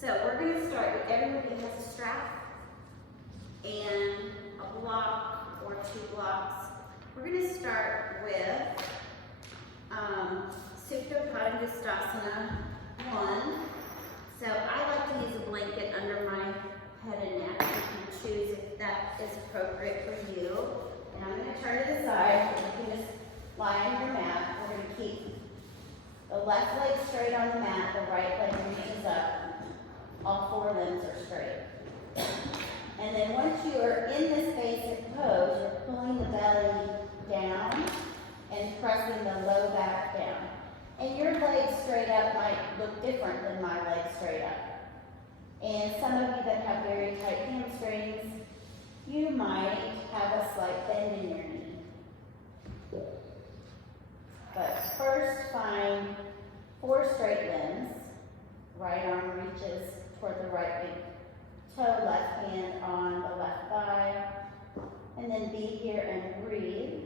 So we're going to start with everybody has a strap and a block or 2 blocks. We're going to start with Supine Distasana 1. So I like to use a blanket under my head and neck. You can choose if that is appropriate for you. And I'm going to turn to the side. You can just lie on your mat. We're going to keep the left leg straight on the mat, the right leg reaches up. All 4 limbs are straight. And then once you are in this basic pose, you're pulling the belly down and pressing the low back down. And your leg straight up might look different than my leg straight up. And some of you that have very tight hamstrings, you might have a slight bend in your knee. But first, find 4 straight limbs. Right arm reaches toward the right big toe, left hand on the left thigh. And then be here and breathe.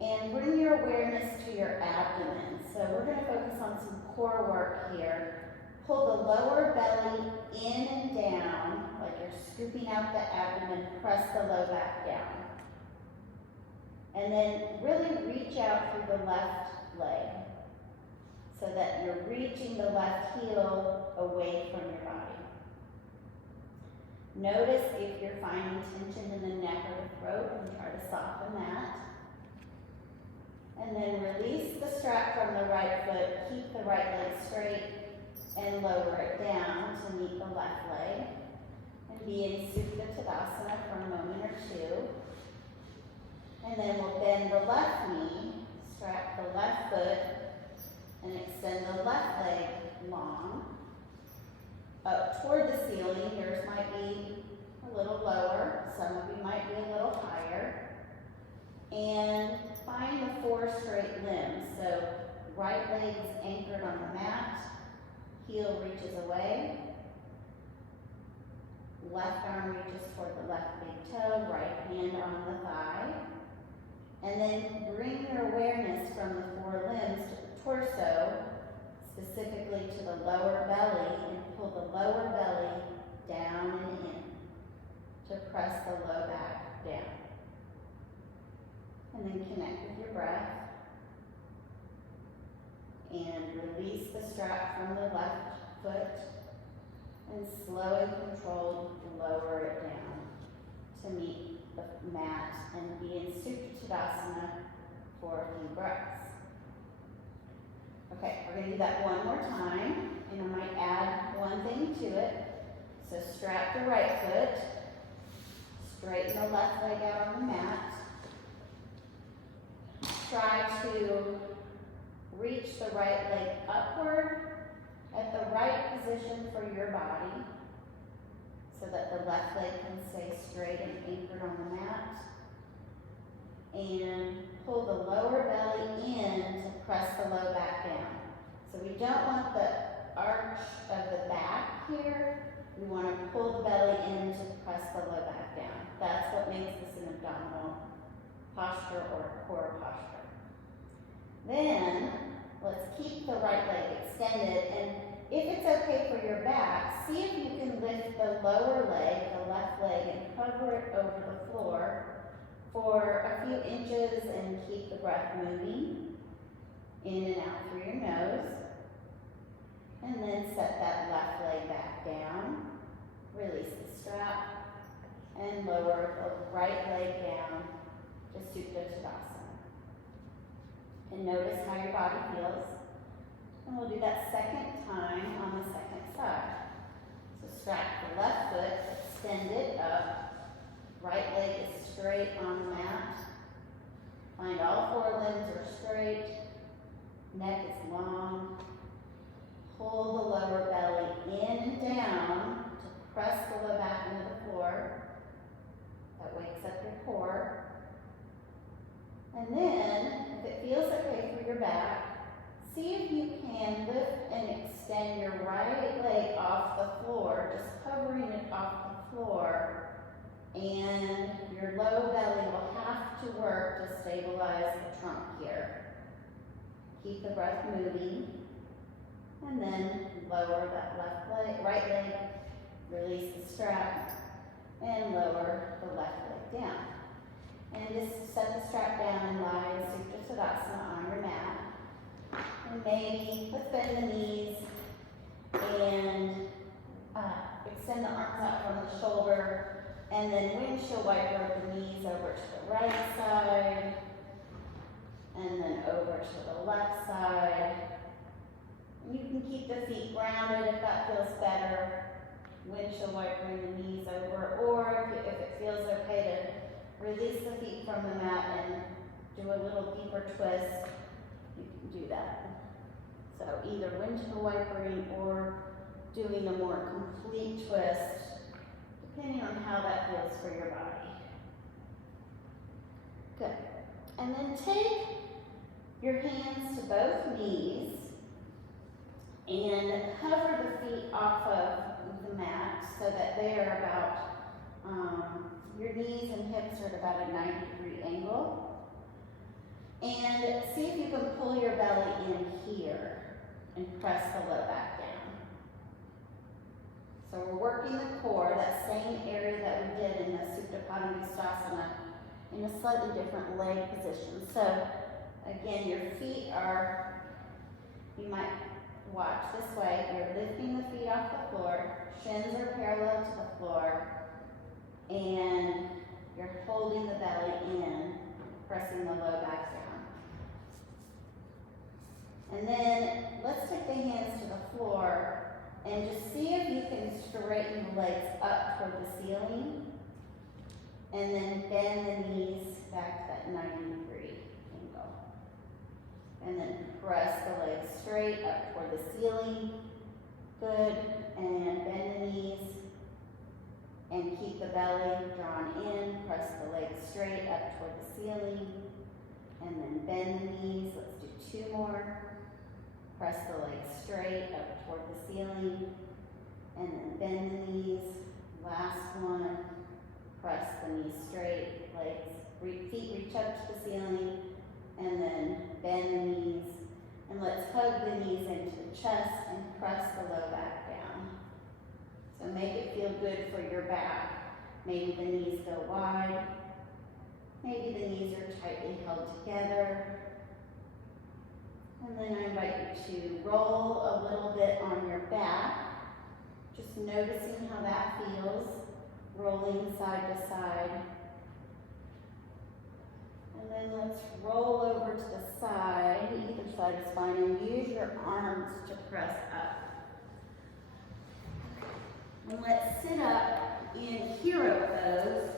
And bring your awareness to your abdomen. So we're going to focus on some core work here. Pull the lower belly in and down, like you're scooping out the abdomen, press the low back down. And then really reach out through the left leg so that you're reaching the left heel away from your body. Notice if you're finding tension in the neck or the throat and try to soften that. And then release the strap from the right foot, keep the right leg straight and lower it down to meet the left leg. And be in Supine Tadasana for a moment or 2. And then we'll bend the left knee, strap the left foot, and extend the left leg long. Up toward the ceiling, yours might be a little lower, some of you might be a little higher. And find the 4 straight limbs. So right leg is anchored on the mat, heel reaches away, left arm reaches toward the left big toe, right hand on the thigh. And then bring your awareness from the 4 limbs to the torso, specifically to the lower belly, and pull the lower belly down and in to press the low back down. And then connect with your breath. And release the strap from the left foot and slow and controlled lower it down to meet the mat and be in Supine Tadasana for a few breaths. Okay, we're going to do that one more time, and I might add one thing to it. So strap the right foot, straighten the left leg out on the mat. Try to reach the right leg upward at the right position for your body so that the left leg can stay straight and anchored on the mat. And pull the lower belly in to press the low back down. So we don't want the arch of the back here. We want to pull the belly in to press the low back down. That's what makes this an abdominal posture or core posture. Then, let's keep the right leg extended, and if it's okay for your back, see if you can lift the lower leg, the left leg, and hover it over the floor for a few inches and keep the breath moving in and out through your nose. And then set that left leg back down, release the strap, and lower the right leg down to Supine Tadasana. And notice how your body feels. And we'll do that second time on the second side. So strap the left foot, extend it up. Right leg is straight on the mat. Find all 4 limbs are straight. Neck is long. Pull the lower belly in and down to press the low back into the floor. That wakes up your core. And then, if it feels okay for your back, see if you can lift and extend your right leg off the floor, just hovering it off the floor. And your low belly will have to work to stabilize the trunk here. Keep the breath moving. And then lower that right leg, release the strap, and lower the left leg down. And just set the strap down and lie in Supine Tadasana on your mat. And maybe let's bend the knees and extend the arms out from the shoulder, and then windshield wiper the knees over to the right side, and then over to the left side. You can keep the feet grounded if that feels better. Windshield wipering the knees over, or if it feels okay to release the feet from the mat and do a little deeper twist, you can do that. So either windshield wipering or doing a more complete twist, depending on how that feels for your body. Good. And then take your hands to both knees and hover the feet off of the mat so that they are about, your knees and hips are at about a 90-degree angle. And see if you can pull your belly in here and press the low back down. So we're working the core, that same area that we did in the Supine in a slightly different leg position. So again, your feet are, you might watch this way, you're lifting the feet off the floor, shins are parallel to the floor, and you're holding the belly in, pressing the low back down. And then let's take the hands to the floor and just see if you can straighten the legs up toward the ceiling, and then bend the knees back to that 90-degree angle. And then press the legs straight up toward the ceiling. Good. And bend the knees and keep the belly drawn in. Press the legs straight up toward the ceiling. And then bend the knees. Let's do 2 more. Press the legs straight up toward the ceiling. And then bend the knees. Last one. Press the knees straight. Legs, feet reach up to the ceiling. And then bend the knees. And let's hug the knees into the chest and press the low back down. So make it feel good for your back. Maybe the knees go wide. Maybe the knees are tightly held together. And then I invite you to roll a little bit on your back, just noticing how that feels, rolling side to side. And then let's roll over to the side, either side is fine, and use your arms to press up. And let's sit up in hero pose.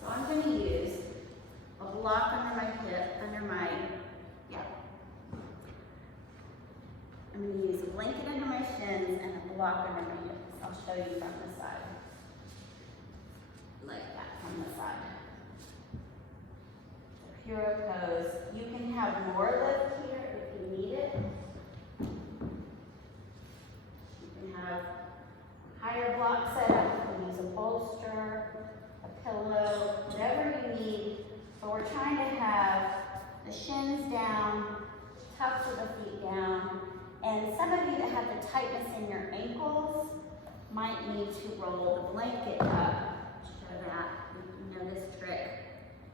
So I'm going to use a block under my hip, I'm going to use a blanket under my shins and a block under my hips. I'll show you from the side. Like that from the side. Hero pose. You can have more lift here if you need it. You can have higher block set up. You can use a bolster, a pillow, whatever you need. But we're trying to have the shins down, tops of the feet down. And some of you that have the tightness in your ankles might need to roll the blanket up. Show that. You know this trick.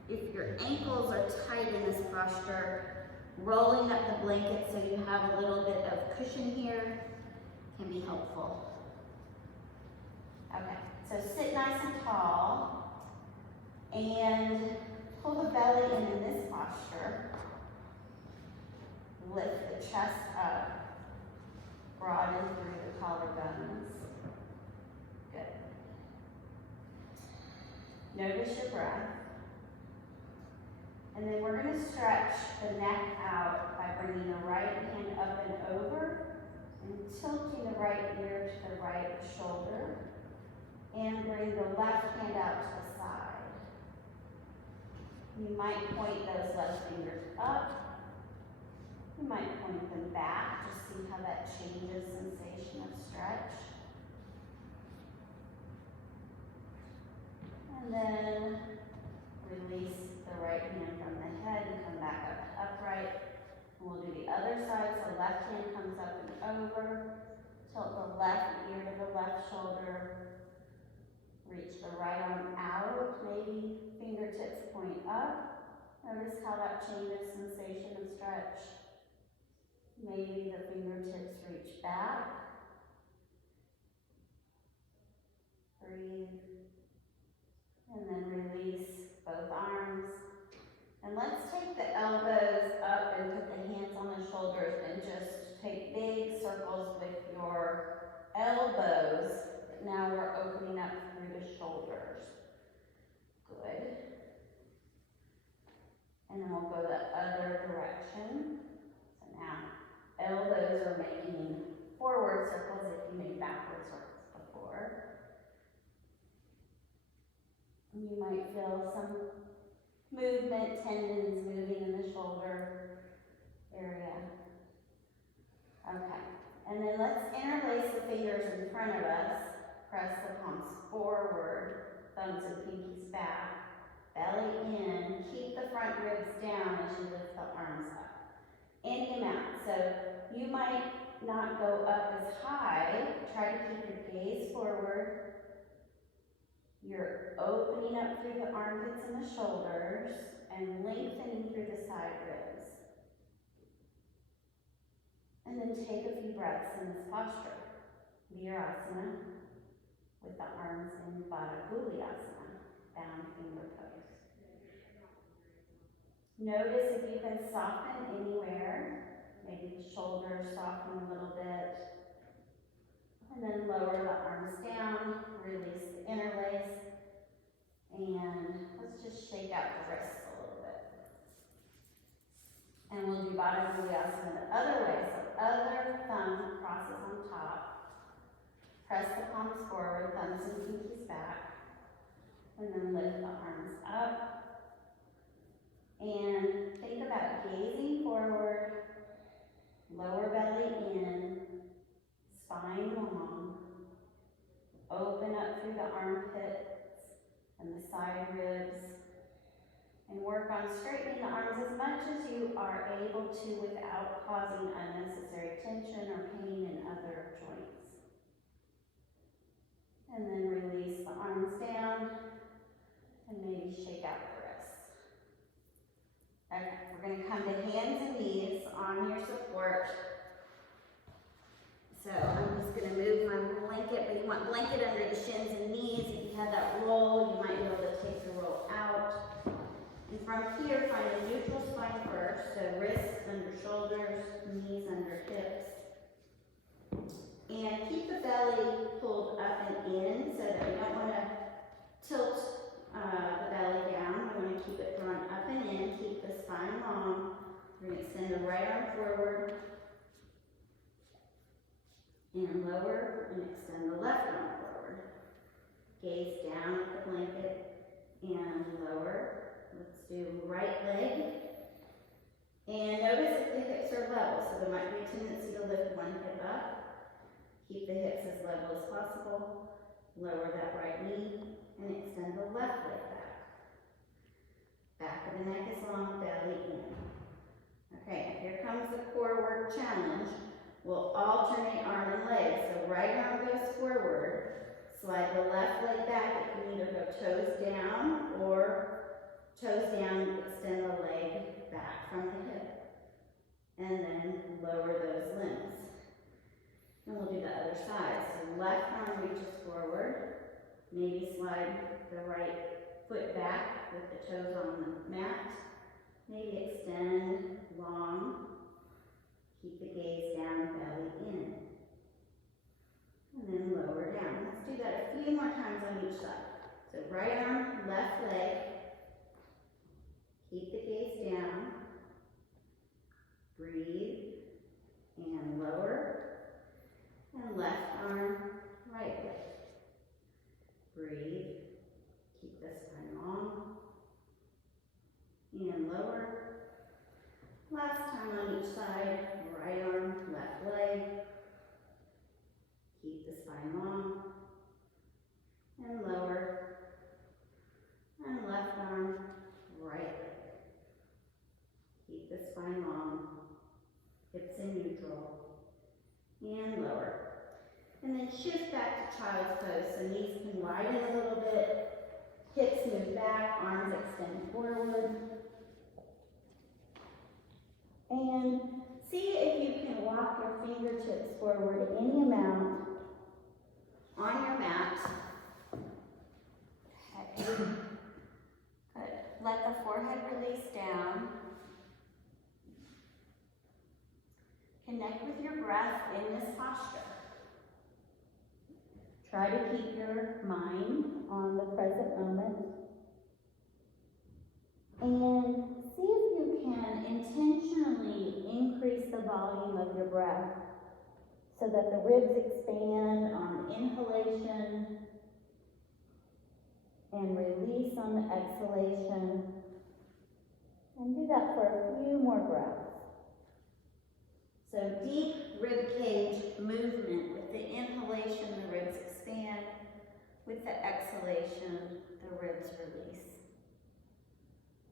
If your ankles are tight in this posture, rolling up the blanket so you have a little bit of cushion here can be helpful. Okay, so sit nice and tall and pull the belly in this posture. Lift the chest up, broaden through the collarbones. Good. Notice your breath. And then we're going to stretch the neck out by bringing the right hand up and over and tilting the right ear to the right shoulder, and bring the left hand out to the side. You might point those left fingers up. You might point them back. Just see how that changes sensation of stretch. And then release the right hand from the head and come back up to upright. And we'll do the other side, so left Tilt the left ear to the left shoulder. Reach the right arm out, maybe fingertips point up. Notice how that changes sensation of stretch. Maybe the fingertips reach back. Breathe. And then release both arms. And let's take the elbows up and put the hands on the shoulders and just take big circles with your elbows. Now we're opening up through the shoulders. Good. And then we'll go the other direction. So now, elbows are making forward circles if you made backward circles before. And you might feel some movement, tendons moving in the shoulder area. Okay, and then let's interlace the fingers in front of us. Press the palms forward, thumbs and pinkies back, belly in. Keep the front ribs down as you lift the arms up. Any amount. So you might not go up as high. Try to keep your gaze forward. You're opening up through the armpits and the shoulders and lengthening through the side ribs. And then take a few breaths in this posture. Virasana with the arms in Baddha Kooliasana, bound finger pose. Notice if you can soften anywhere, maybe the shoulders soften a little bit. And then lower the arms down, release the interlace, and let's just shake out the wrists a little bit. And we'll do Baddha Kooliasana the other way. So other thumb crosses on top. Press the palms forward, thumbs and pinkies back. And then lift the arms up. And think about gazing forward, lower belly in, spine long. Open up through the armpits and the side ribs. And work on straightening the arms as much as you are able to without causing unnecessary tension or pain in other joints. And then release the arms down and maybe shake out the wrists. Okay, we're going to come to hands and knees on your support. So I'm just going to move my blanket, but you want blanket under the shins and knees. If you have that roll, you might be able to take the roll out. And from here, find a neutral spine first. So wrists under shoulders, knees under hips. And keep the belly pulled up and in so that we don't want to tilt the belly down. We want to keep it drawn up and in. Keep the spine long. We're going to extend the right arm forward and lower and extend the left arm forward. Gaze down at the blanket and lower. Let's do right leg. And notice if the hips are level. So there might be a tendency to lift one hip up. Keep the hips as level as possible. Lower that right knee and extend the left leg back. Back of the neck is long, belly in. Okay, here comes the core work challenge. We'll alternate arm and leg. So right arm goes forward. Slide the left leg back. It can either go toes down or toes down, extend the leg back from the hip. And then lower those limbs. And we'll do the other side. So left arm reaches forward. Maybe slide the right foot back with the toes on the mat. Maybe extend long. Keep the gaze down, belly in. And then lower down. Let's do that a few more times on each side. So right arm, left leg. Keep the gaze down. Breathe. And lower. And left arm, right leg. Breathe. Keep the spine long. And lower. Last time on each side. Right arm, left leg. Keep the spine long. And lower. And left arm, right leg. Keep the spine long. Hips in neutral. And lower. And then shift back to child's pose. So knees can widen a little bit, hips move back, arms extend forward. And see if you can walk your fingertips forward any amount on your mat. Okay. Good. Let the forehead release down. Connect with your breath in this posture. Try to keep your mind on the present moment. And see if you can intentionally increase the volume of your breath so that the ribs expand on the inhalation and release on the exhalation. And do that for a few more breaths. So deep rib cage movement. With the inhalation, the ribs expand. With the exhalation, the ribs release.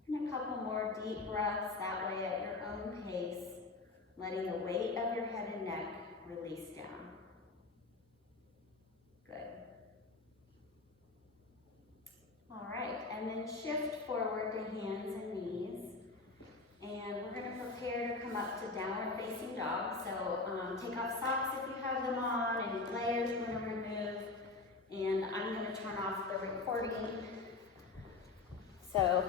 And a couple more deep breaths, that way at your own pace, letting the weight of your head and neck release down. Good. All right, and then shift forward to hands and knees. And we're going to prepare to come up to downward facing dog. So take off socks if you have them on, any layers we're going to remove. And I'm going to turn off the recording. So